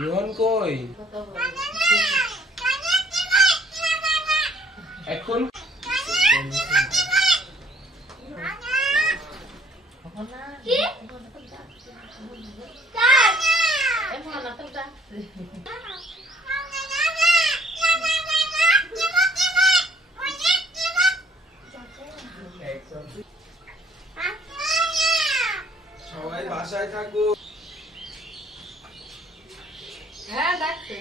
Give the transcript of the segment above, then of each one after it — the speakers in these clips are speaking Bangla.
রোহন কই এখন? সবাই বাসায় থাকো। হ্যাঁ ডাকছে।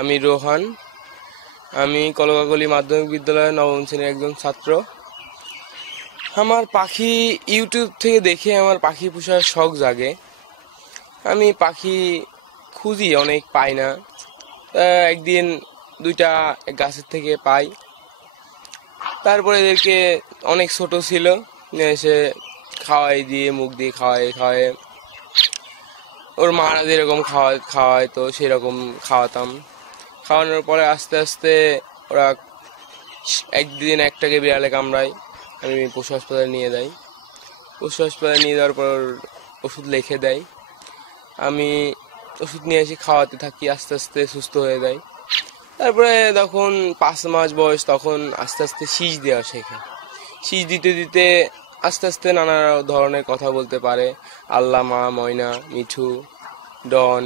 আমি রোহান, আমি কলকাকলি মাধ্যমিক বিদ্যালয়ের নবম শ্রেণীর একজন ছাত্র। আমার পাখি ইউটিউব থেকে দেখে আমার পাখি পোষার শখ জাগে। আমি পাখি খুঁজি, অনেক পাই না। একদিন দুইটা গাছের থেকে পাই। তারপরে এদেরকে অনেক ছোট ছিল, এসে খাওয়াই দিয়ে মুখ দিয়ে খাওয়াই ওর মারা যেরকম খাওয়ায় তো সেরকম খাওয়াতাম। খাওয়ানোর পরে আস্তে আস্তে ওরা একদিন একটাকে বিড়ালে কামড়ায়, আমি পশু হাসপাতালে নিয়ে যাই। পশু হাসপাতালে নিয়ে যাওয়ার পর ওষুধ লিখে দেয়, আমি ওষুধ নিয়ে এসে খাওয়াতে থাকি, আস্তে আস্তে সুস্থ হয়ে যায়। তারপরে যখন 5 মাস বয়স, তখন আস্তে আস্তে শীষ দেওয়া শেখে। শীষ দিতে দিতে আস্তে আস্তে নানা ধরনের কথা বলতে পারে, আল্লাহ, মা, ময়না, মিঠু, ডন,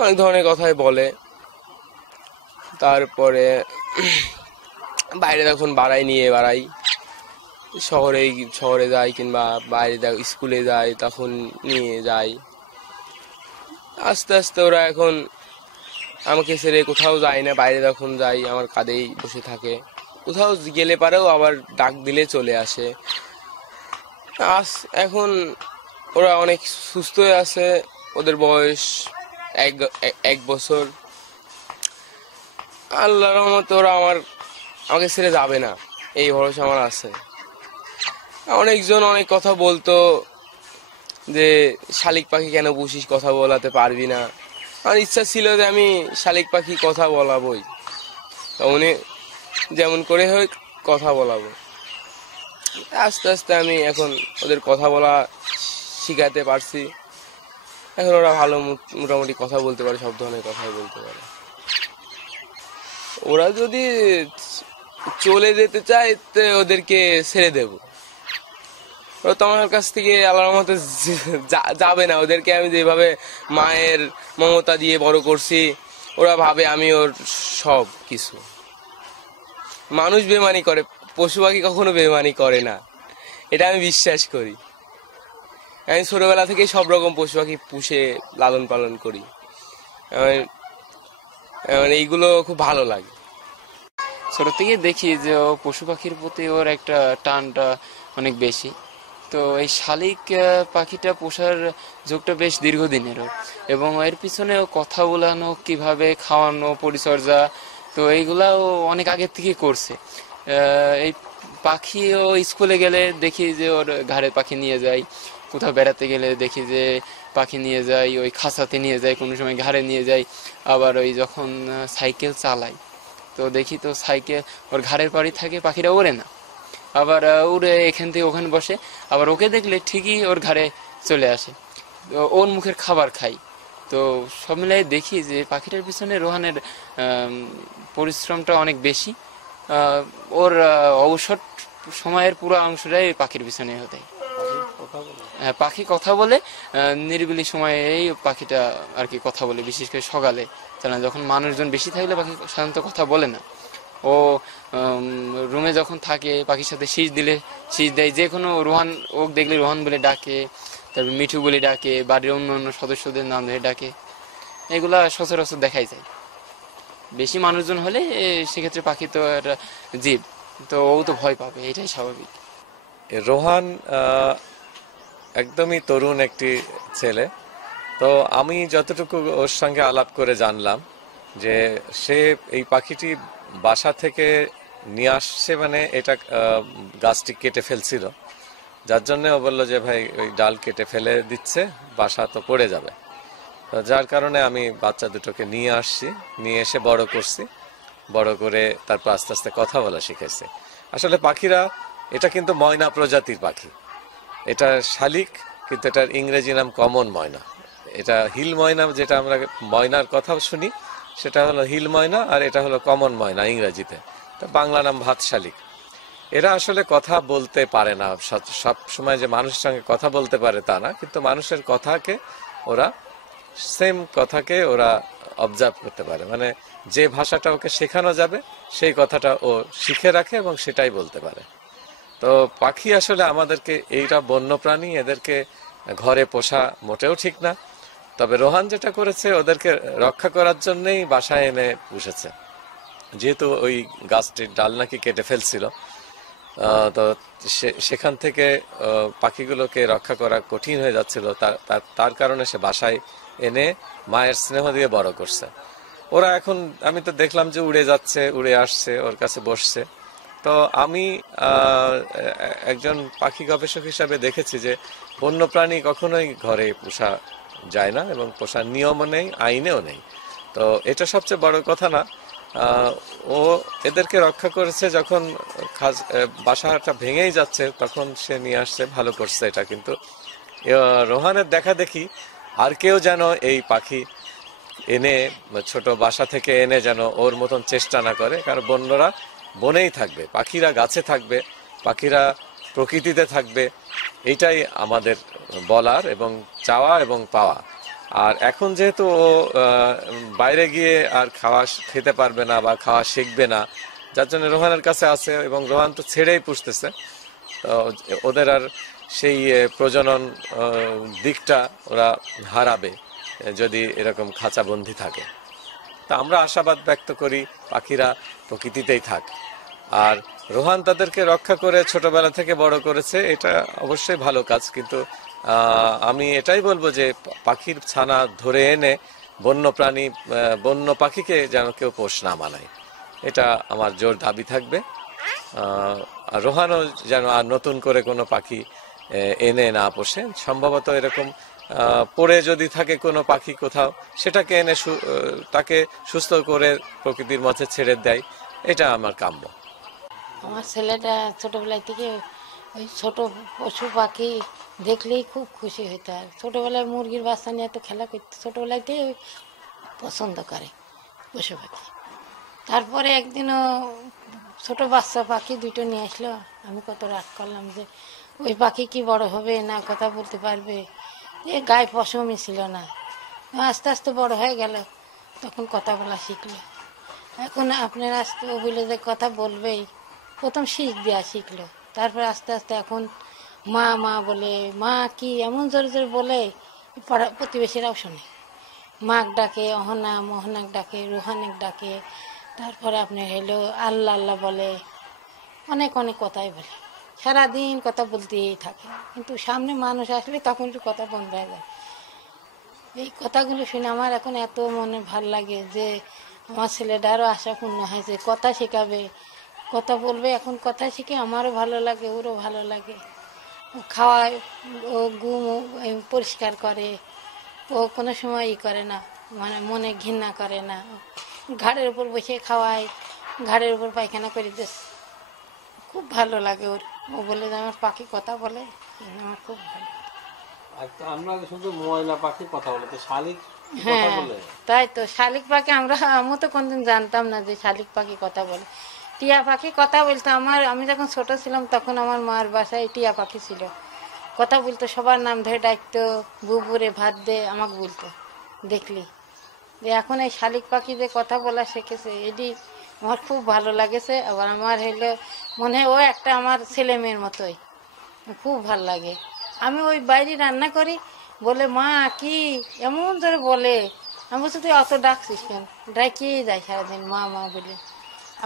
অনেক ধরনের কথাই বলে। তারপরে বাইরে যখন নিয়ে বাড়াই, শহরে যাই কিংবা বাইরে স্কুলে যাই, তখন নিয়ে যাই। আস্তে আস্তে ওরা এখন আমাকে ছেড়ে কোথাও যায় না। বাইরে যখন যাই আমার কাঁধেই বসে থাকে, কোথাও গেলে পারেও আবার ডাক দিলে চলে আসে। এখন ওরা অনেক সুস্থ হয়ে আছে, ওদের বয়স 1 বছর। আল্লাহর রহমতে ওরা আমাকে ছেড়ে যাবে না, এই ভরসা আমার আছে। অনেকজন অনেক কথা বলতো যে শালিক পাখি কেন পুষিস, কথা বলাতে পারবি না। আমার ইচ্ছা ছিল যে আমি শালিক পাখি কথা বলাবই, উনি যেমন করে হোক কথা বলাবো। আস্তে আস্তে আমি এখন ওদের কথা বলা শিখাতে পারছি। এখন ওরা ভালো মোটামুটি কথা বলতে পারে, সব ধরনের কথাই বলতে পারে। ওরা যদি চলে যেতে চায় তো ওদেরকে ছেড়ে দেব, ওরা তো আমার কাছ থেকে আল্লাহর মতো যাবে না। ওদেরকে আমি যেভাবে মায়ের মমতা দিয়ে বড় করছি, ওরা ভাবে আমি ওর সব কিছু। মানুষ বেমানি করে, পশু পাখি কখনো বেমানি করে না, এটা আমি বিশ্বাস করি। আমি ছোটবেলা থেকে সব রকম পশু পাখি পুষে লালন পালন করি, এইগুলো খুব ভালো লাগে। ছোট থেকে দেখি যে ও পশু পাখির প্রতি ওর একটা টানটা অনেক বেশি। তো এই শালিক পাখিটা পোষার ঝোঁকটা বেশ দীর্ঘদিনের ওর, এবং এর পিছনে ও কথা বলানো, কিভাবে খাওয়ানো, পরিচর্যা, তো এইগুলা ও অনেক আগের থেকে করছে। এই পাখি ও স্কুলে গেলে দেখি যে ওর ঘাড়ে পাখি নিয়ে যায়, কোথাও বেড়াতে গেলে দেখি যে পাখি নিয়ে যাই, ওই খাঁচাতে নিয়ে যাই, কোনো সময় ঘাড়ে নিয়ে যাই। আবার ওই যখন সাইকেল চালাই তো দেখি তো সাইকেল ওর ঘাড়ের পাড়ি থাকে, পাখিরা ওড়ে না, আবার উড়ে এখান থেকে ওখানে বসে, আবার ওকে দেখলে ঠিকই ওর ঘাড়ে চলে আসে, তো ওর মুখের খাবার খাই। তো সব মিলাই দেখি যে পাখিটার পিছনে রোহানের পরিশ্রমটা অনেক বেশি। ওর অবসর সময়ের পুরো অংশটাই পাখির পিছনে হতে। হ্যাঁ, পাখি কথা বলে, নিরিবিলি সময়ে এই পাখিটা আর কি কথা বলে, বিশেষ করে সকালে। তাহলে যখন মানুষজন বেশি থাকলে পাখি সাধারণত কথা বলে না। ও রুমে যখন থাকে পাখির সাথে শীষ দেয়, যে কোনো রোহান ওক দেখলে রোহান বলে ডাকে, তারপর মিঠু বলে ডাকে, বাড়ির অন্য অন্য সদস্যদের নাম ধরে ডাকে। এগুলা সচরাচর দেখাই যায়। বেশি মানুষজন হলে সেক্ষেত্রে পাখি তো একটা জীব, তো ও তো ভয় পাবে, এটাই স্বাভাবিক। রোহান একদমই তরুণ একটি ছেলে। তো আমি যতটুকু ওর সঙ্গে আলাপ করে জানলাম যে সে এই পাখিটি বাসা থেকে নিয়ে আসছে, মানে এটা গাছটি কেটে ফেলছিল, যার জন্য ও বললো যে ভাই ওই ডাল কেটে ফেলে দিচ্ছে, বাসা তো পড়ে যাবে। তো যার কারণে আমি বাচ্চা দুটোকে নিয়ে আসছি, নিয়ে এসে বড় করছি, বড় করে তারপর আস্তে আস্তে কথা বলা শিখেছি। আসলে পাখিরা, এটা কিন্তু ময়না প্রজাতির পাখি, এটা শালিক, কিন্তু এটার ইংরেজি নাম কমন ময়না। এটা হিল ময়না, যেটা আমরা ময়নার কথা শুনি সেটা হলো হিল ময়না, আর এটা হলো কমন ময়না ইংরেজিতে। তা বাংলা নাম ভাত শালিক। এরা আসলে কথা বলতে পারে না, সব সময় যে মানুষের সঙ্গে কথা বলতে পারে তা না, কিন্তু মানুষের কথাকে ওরা, সেম কথাকে ওরা অবজার্ভ করতে পারে, মানে যে ভাষাটা ওকে শেখানো যাবে সেই কথাটা ও শিখে রাখে এবং সেটাই বলতে পারে। তো পাখি আসলে আমাদেরকে, এইটা বন্যপ্রাণী, এদেরকে ঘরে পোষা মোটেও ঠিক না। তবে রোহান যেটা করেছে, ওদেরকে রক্ষা করার জন্যই বাসায় এনে পুষেছে। যেহেতু ওই গাছটির ডাল নাকি কেটে ফেলছিল, তো সেখান থেকে পাখিগুলোকে রক্ষা করা কঠিন হয়ে যাচ্ছিল, তার কারণে সে বাসায় এনে মায়ের স্নেহ দিয়ে বড় করছে। ওরা এখন, আমি তো দেখলাম যে উড়ে যাচ্ছে, উড়ে আসছে, ওর কাছে বসছে। তো আমি একজন পাখি গবেষক হিসাবে দেখেছি যে বন্যপ্রাণী কখনোই ঘরে পোষা যায় না, এবং পোষার নিয়মও নেই, আইনেও নেই। তো এটা সবচেয়ে বড় কথা না। ও এদেরকে রক্ষা করেছে, যখন বাসাটা ভেঙেই যাচ্ছে তখন সে নিয়ে আসছে, ভালো করছে এটা। কিন্তু রোহানের দেখা দেখি আর কেউ যেন এই পাখি এনে, ছোট বাসা থেকে এনে যেন ওর মতন চেষ্টা না করে, কারণ বন্যরা বনেই থাকবে, পাখিরা গাছে থাকবে, পাখিরা প্রকৃতিতে থাকবে। এইটাই আমাদের বলার এবং চাওয়া এবং পাওয়া। আর এখন যেহেতু ও বাইরে গিয়ে আর খেতে পারবে না বা খাওয়া শিখবে না, যার জন্য রোহানের কাছে আছে, এবং রোহান তো ছেড়েই পুষতেছে। তো ওদের আর সেই প্রজনন দিকটা ওরা হারাবে যদি এরকম খাঁচাবন্দি থাকে। তা আমরা আশাবাদ ব্যক্ত করি পাখিরা প্রকৃতিতেই থাক। আর রোহান তাদেরকে রক্ষা করে ছোটবেলা থেকে বড় করেছে, এটা অবশ্যই ভালো কাজ। কিন্তু আমি এটাই বলবো যে পাখির ছানা ধরে এনে বন্য পাখিকে যেন কেউ পোষ না মানায়, এটা আমার জোর দাবি থাকবে। আর রোহানও যেন আর নতুন করে কোনো পাখি এনে না পোষে। সম্ভবত এরকম পড়ে যদি থাকে কোনো পাখি কোথাও, সেটাকে এনে তাকে সুস্থ করে প্রকৃতির মধ্যে ছেড়ে দেয়, এটা আমার কাম্য। আমার ছেলেটা ছোটবেলায় থেকে ওই ছোট পশু পাখি দেখলেই খুব খুশি হইতো। আর ছোটবেলায় মুরগির বাচ্চা নিয়ে এত খেলা করতো, ছোটবেলাতেই পছন্দ করে পশু পাখি। তারপরে একদিনও ছোট বাচ্চা পাখি দুটো নিয়ে আসলো, আমি কত রাগ করলাম যে ওই পাখি কি বড় হবে না কথা বলতে পারবে, এ গায়ে পশমই ছিল না। আস্তে আস্তে বড় হয়ে গেল, তখন কথা বলা শিখলো। এখন আপনার আস্তে ও বলে যে কথা বলবেই, প্রথম শীষ দেওয়া শিখলো, তারপর আস্তে আস্তে এখন মা মা বলে, মা কি এমন জোরে জোরে বলে পাড়া প্রতিবেশীরাও শোনে। মাক ডাকে, অহনা মোহনাক ডাকে, রুহানেক ডাকে, তারপরে আপনার হলো আল্লাহ আল্লাহ বলে, অনেক অনেক কথাই বলে, সারাদিন কথা বলতেই থাকে। কিন্তু সামনে মানুষ আসলে তখন একটু কথা বন্ধ হয়ে যায়। এই কথাগুলো শুনে আমার এখন এত মনে ভাল লাগে যে আমার ছেলেটারও আশা পূর্ণ হয়েছে, কথা শেখাবে, কথা বলবে। এখন কথা শিখে আমারও ভালো লাগে, ওরও ভালো লাগে। ও খাওয়ায়, ও গুম পরিষ্কার করে, ও কোনো সময় ই করে না, মানে মনে ঘৃণা করে না। ঘাড়ের উপর বসে খাওয়ায়, ঘাড়ের উপর পায়খানা করে দিস, খুব ভালো লাগে ওর। ও বলে যে আমার পাখি কথা বলে, আমার খুব ভালো। আর তো আমরা শুধু ময়না পাখির কথা বলে, তো শালিক কথা হ্যাঁ বলে? তাই তো, শালিক পাখি আমি তো কোনদিন জানতাম না যে শালিক পাখি কথা বলে। টিয়া পাখি কথা বলতো, আমি যখন ছোট ছিলাম তখন আমার মার বাসায় টিয়া পাখি ছিল, কথা বলতো, সবার নাম ধরে ডাকতো, বুবুরে ভাত দে আমাকে বলতো দেখলি। যে এখন এই শালিক পাখি যে কথা বলা শিখেছে, এটি আমার খুব ভালো লাগেছে। আবার আমার হইলো মনে হয় ও একটা আমার ছেলে মেয়ের মতোই, খুব ভালো লাগে। আমি ওই বাইরে রান্না করি, বলে মা কি এমন ধরে বলে, আমি বলছি তুই অত ডাকছিস কেন, ডাকিয়ে যায় সারাদিন মা মা বলে।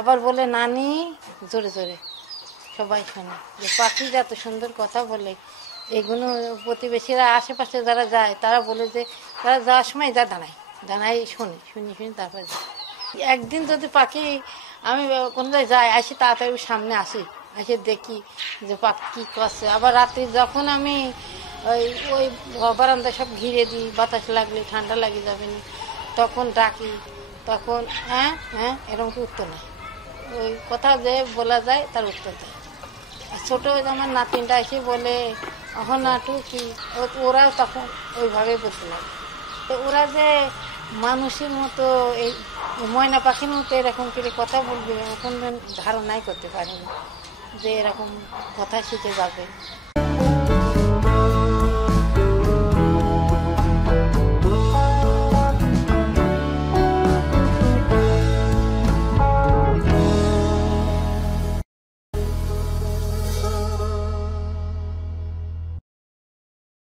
আবার বলে নানি, জোরে জোরে সবাই শোনে যে পাখি যে এত সুন্দর কথা বলে। এগুলো প্রতিবেশীরা আশেপাশে যারা যায় তারা বলে যে তারা যাওয়ার সময় যা দাঁড়ায় দাঁড়াই শুনি শুনি শুনি তারপরে যায়। একদিন যদি পাখি আমি কোনো জায়গায় যাই, আসি তাড়াতাড়ি সামনে আসি, এসে দেখি যে পাখি কী করছে। আবার রাতে যখন আমি ওই ওই বারান্দা সব ঘিরে দিই, বাতাস লাগলে ঠান্ডা লাগে যাবে না, তখন ডাকি, তখন হ্যাঁ হ্যাঁ এরকম কি উত্তর নেই, ওই কথা যে বলা যায় তার উত্তর দেয়। আর ছোটো আমার নাতিনটা এসে বলে এখন নাটু কি, ওরাও তখন ওইভাবে বলতে লাগে। তো ওরা যে মানুষের মতো এই ময়না পাখির মতো এরকম করে কথা বলবে এখন ধারণাই করতে পারেনি যে এরকম কথা শিখে যাবে।